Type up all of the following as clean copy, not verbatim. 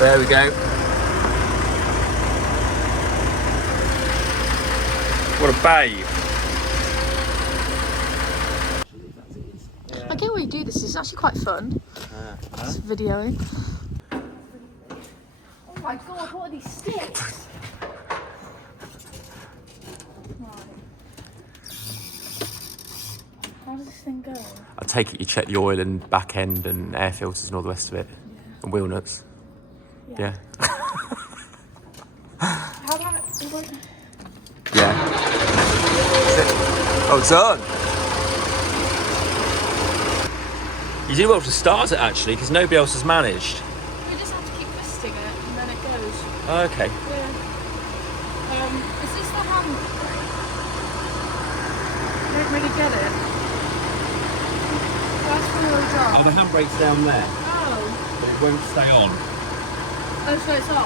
There we go. What a babe. I get why you do this. It's actually quite fun. It's videoing. Oh my god, what are these sticks? How does this thing go? I take it you check the oil and back end and air filters and all the rest of it. Yeah. And wheel nuts. Yeah. How about it? Yeah. Oh, it's on. You do well to start it actually, because nobody else has managed. We just have to keep twisting it and then it goes. Oh, okay. Yeah. Is this the hand brake? I don't really get it. That's wheel drive. Oh, the handbrake's down there. Oh. But it won't stay on. Oh, so it's off.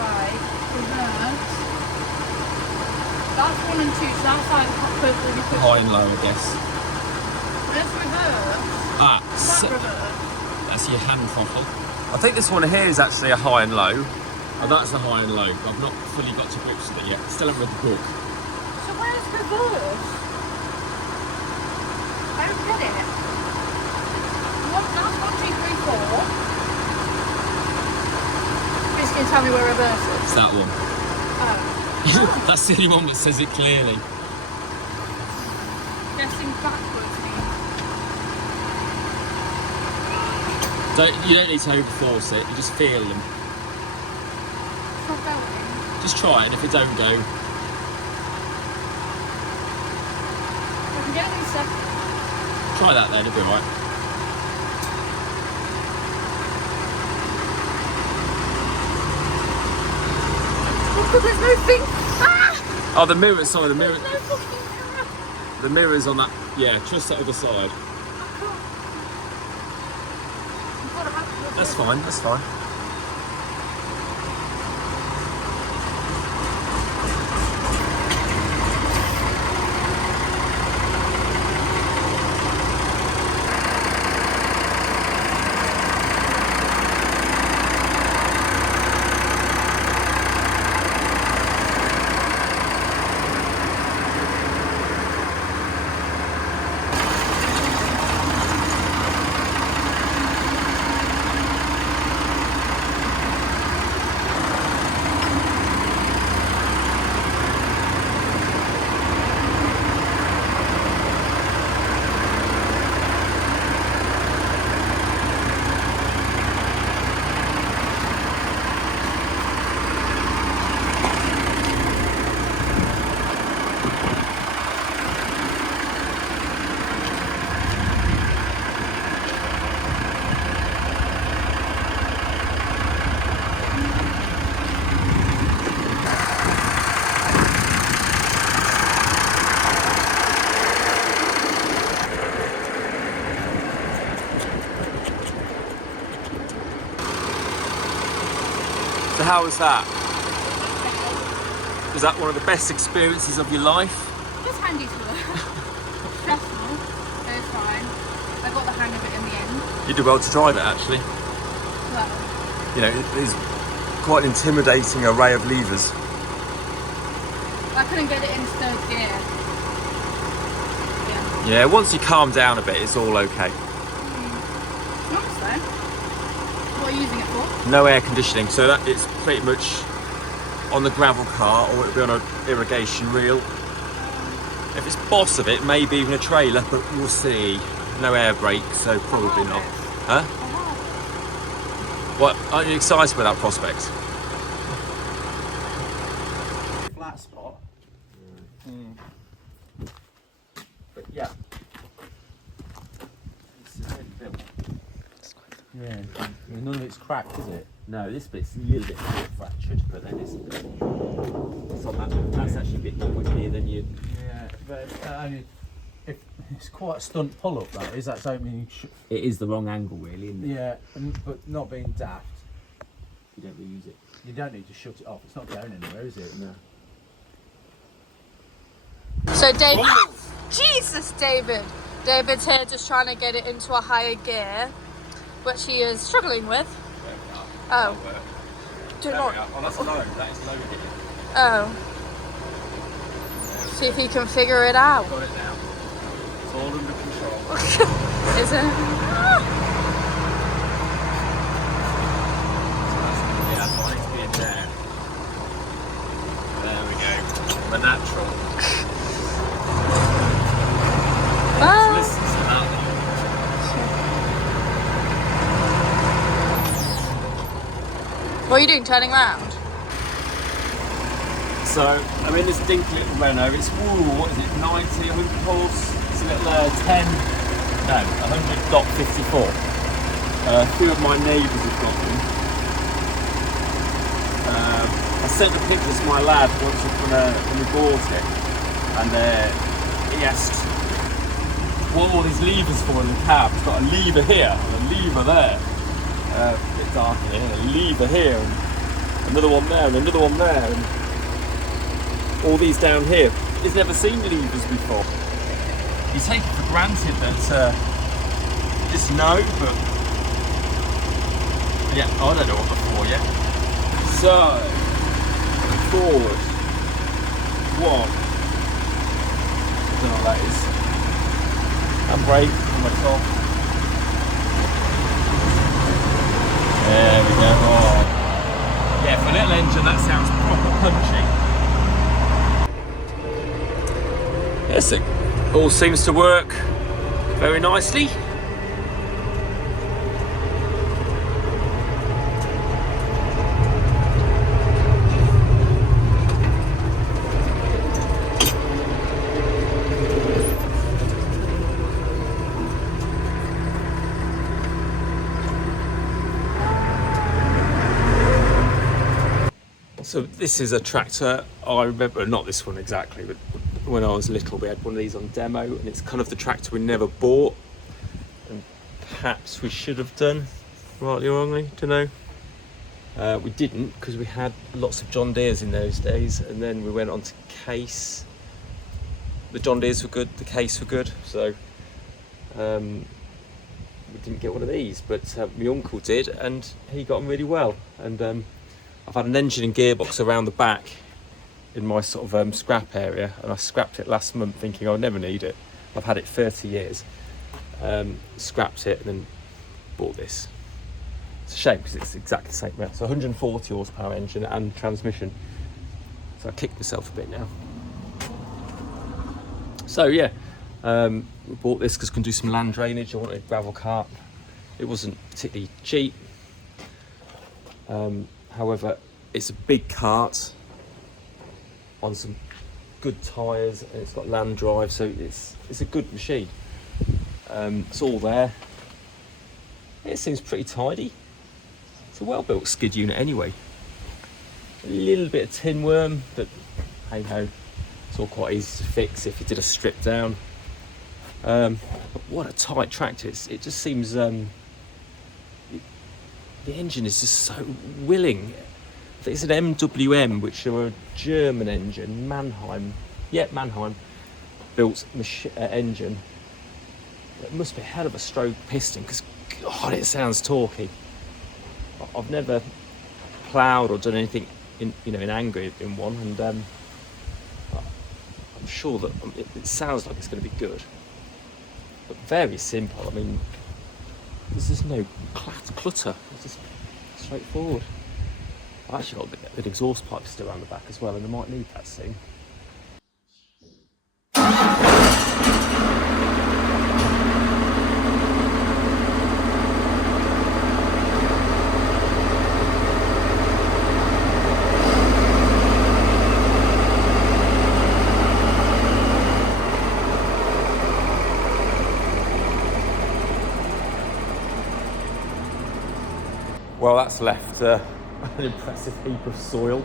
Right. Reverse. That's 1 and 2, so that's like purple and push. High and low, I guess. There's reverse. Ah, Is that reverse? that's your hand throttle. I think this one here is actually a high and low. Oh, that's a high and low. I've not fully got to grips with it yet. Still haven't read the book. So where's reverse? I don't get it. That's 1, 2, 3, 4. Just gonna tell me where reverse is. It's that one. Oh. That's the only one that says it clearly. Guessing backwards means. You don't need to overforce it, you just feel them. It's not going. Just try it, and if it don't go, I can get it in a second. try that then, it'll be alright. There's no thing. Ah! Oh, the mirror, sorry, the mirror. There's no fucking mirror. The mirror's on that, yeah, just that other side. That's fine, that's fine. So how was that? Was that one of the best experiences of your life? Just handy to learn. Stressful, but it's fine. I got the hang of it in the end. You did well to drive it actually. Well, You know, it is quite an intimidating array of levers. I couldn't get it in third gear. Yeah. Yeah, once you calm down a bit, it's all okay. Nice though. What are you using it for? No air conditioning, so that it's pretty much on the gravel car, or it'll be on an irrigation reel. If it's boss of it, maybe even a trailer, but we'll see. No air brake, so probably not. Huh? What? Aren't you excited about that prospect? Flat spot. But yeah. Yeah. None of it's cracked, is it? No, this bit's a little bit fractured, but then it's on that. That's actually a bit more here than you. Yeah, but only if it's quite a stunt pull up. That is. That's opening. It is the wrong angle, really, isn't it? Yeah, but not being daft. You don't reuse it. You don't need to shut it off. It's not going anywhere, is it? No. So David, Jesus, David. David's here just trying to get it into a higher gear, which he is struggling with. Oh. Work. Do There not. we are. Oh, that's low. That is low here. Oh. See if you can figure it out. Got it now. It's all under control. Is it? Yeah, I need to be in there. There we go. The natural. Oh. Listen to that. What are you doing, turning around? So I'm in this dinky little Renault. It's what is it? 90, 100 horse. It's a little 100.54. A few of my neighbours have got them. I sent the pictures to my lad once when we bought it, and he asked what all these levers for in the cab. It's got a lever here and a lever there. A bit dark in here. A lever here, and another one there, and another one there. And all these down here. He's never seen levers before. You take it for granted that just no, but yeah, I don't know what before yet. So forward, one. I don't know what that is. And brake on the top. There we go. Oh. Yeah, for a little engine that sounds proper punchy. Yes, it all seems to work very nicely. So this is a tractor, I remember, not this one exactly, but when I was little we had one of these on demo, and it's kind of the tractor we never bought, and perhaps we should have done, rightly or wrongly, don't know. We didn't, because we had lots of John Deeres in those days, and then we went on to Case. The John Deeres were good, the Case were good, so we didn't get one of these, but my uncle did, and he got them really well. And I've had an engine and gearbox around the back in my sort of scrap area, and I scrapped it last month thinking I'll never need it. I've had it 30 years. Scrapped it and then bought this. It's a shame because it's exactly the same amount. So 140 horsepower engine and transmission. So I kicked myself a bit now. So yeah, we bought this because we can do some land drainage. I wanted a gravel cart. It wasn't particularly cheap. However, it's a big cart on some good tyres, and it's got land drive, so it's a good machine. It's all there. It seems pretty tidy. It's a well-built skid unit anyway. A little bit of tin worm, but hey ho, it's all quite easy to fix if you did a strip down. But what a tight tractor! It just seems. The engine is just so willing. I think it's an MWM, which are a German engine, Mannheim built engine. It must be a hell of a stroke piston, because God, it sounds torquey. I've never ploughed or done anything in anger in one, and I'm sure that it sounds like it's going to be good, but very simple. I mean, there's just no clutter. It's just straightforward. I've actually got an exhaust pipe still around the back as well, and I might need that soon. Well, that's left an impressive heap of soil.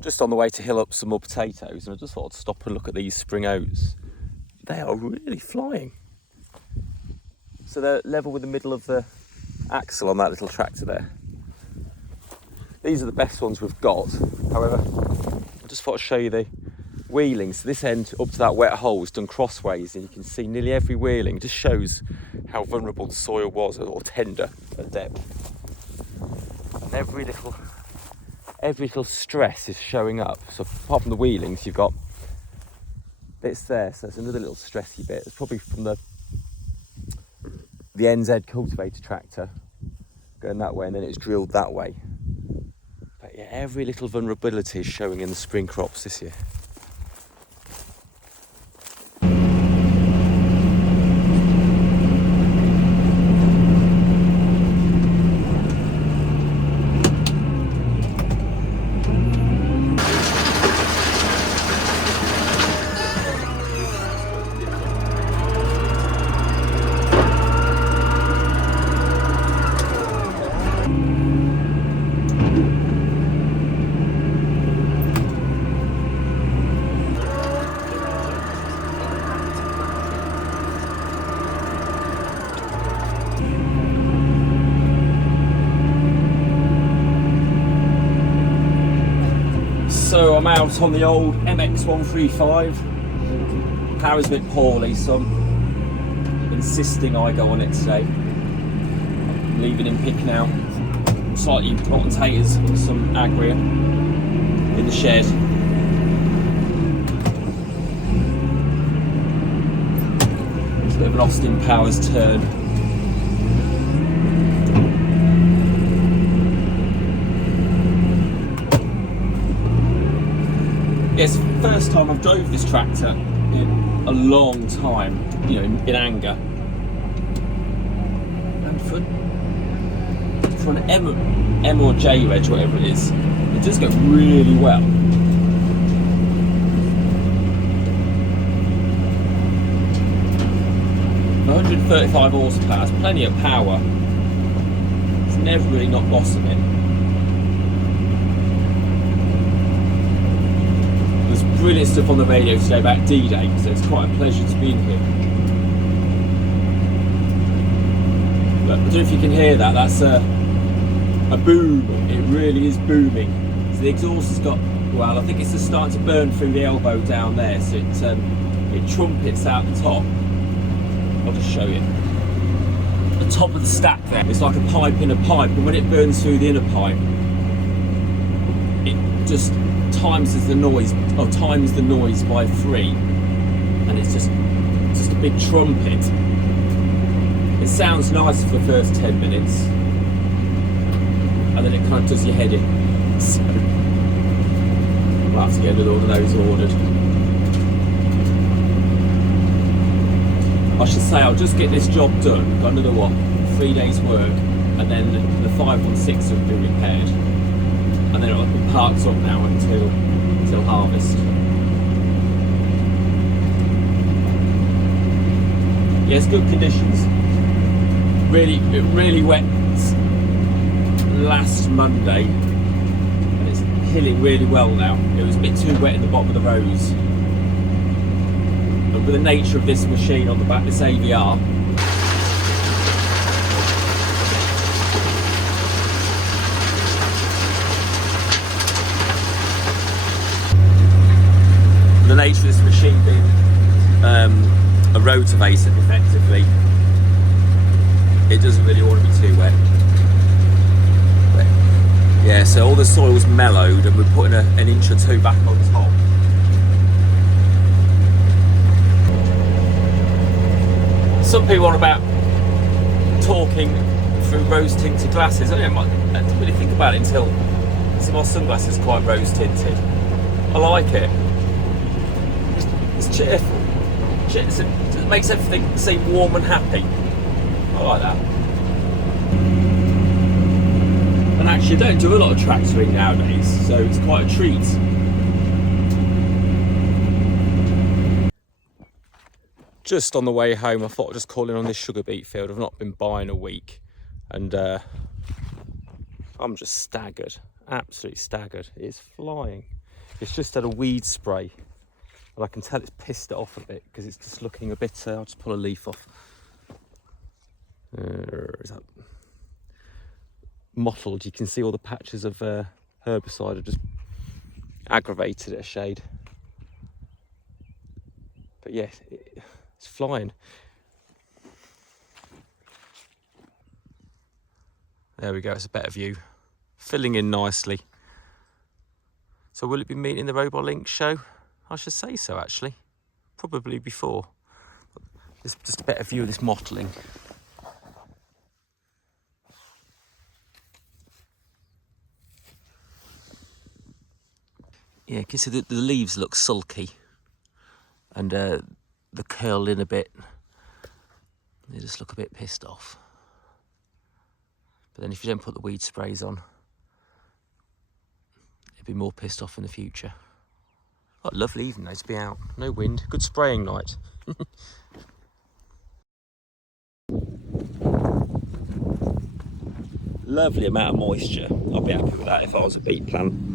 Just on the way to hill up some more potatoes, and I just thought I'd stop and look at these spring oats. They are really flying. So they're level with the middle of the axle on that little tractor there. These are the best ones we've got. However, I just thought I'd show you the wheeling. So this end up to that wet hole is done crossways, and you can see nearly every wheeling. It just shows how vulnerable the soil was, or tender at depth. And every little stress is showing up. So apart from the wheelings, you've got bits there. So it's another little stressy bit. It's probably from the NZ cultivator tractor going that way, and then it's drilled that way. But yeah, every little vulnerability is showing in the spring crops this year. So I'm out on the old MX135. Power's a bit poorly, so I'm insisting I go on it today. I'm leaving him picking out slightly rotten taters and some agria in the shed. It's a bit of an Austin Powers turn. It's the first time I've drove this tractor in a long time, you know, in anger. And for an M or J wedge, whatever it is, it does go really well. The 135 horsepower has plenty of power. It's never really not bossing it. Brilliant stuff on the radio today about D-Day, so it's quite a pleasure to be in here. But I don't know if you can hear that, that's a boom. It really is booming. So the exhaust has got, well, I think it's just starting to burn through the elbow down there, so it trumpets out the top. I'll just show you. The top of the stack there, it's like a pipe in a pipe, and when it burns through the inner pipe, it just times the noise by 3, and it's just a big trumpet. It sounds nice for the first 10 minutes, and then it kind of does your head in. So we'll have to get another one of those ordered. I should say I'll just get this job done. Got another 3 days work, and then the 516 will be repaired. And then it'll be parked up now until harvest. Yes, good conditions. Really wet last Monday, and it's hilling really well now. It was a bit too wet in the bottom of the rows. But with the nature of this machine on the back, this AVR, the nature of this machine being a rotavator effectively, it doesn't really want to be too wet. But yeah, so all the soil's mellowed, and we're putting an inch or two back on top. Some people are about talking through rose tinted glasses. I didn't really think about it until my sunglasses are quite rose tinted. I like it. It's cheerful. It makes everything seem warm and happy. I like that. And actually I don't do a lot of tractoring nowadays, so it's quite a treat. Just on the way home, I thought I'd just call in on this sugar beet field. I've not been by in a week, and I'm just staggered, absolutely staggered. It's flying. It's just had a weed spray, but I can tell it's pissed it off a bit because it's just looking a bit, I'll just pull a leaf off. Is that mottled? You can see all the patches of herbicide have just aggravated it a shade. But yeah, it's flying. There we go, it's a better view. Filling in nicely. So will it be meeting the Robolink show? I should say so, actually. Probably before. It's just a better view of this mottling. Yeah, you can see the leaves look sulky. And the curl in a bit. They just look a bit pissed off. But then if you don't put the weed sprays on, it'll be more pissed off in the future. Oh, lovely evening though to be out. No wind, good spraying night. Lovely amount of moisture. I'll be happy with that if I was a beet plant.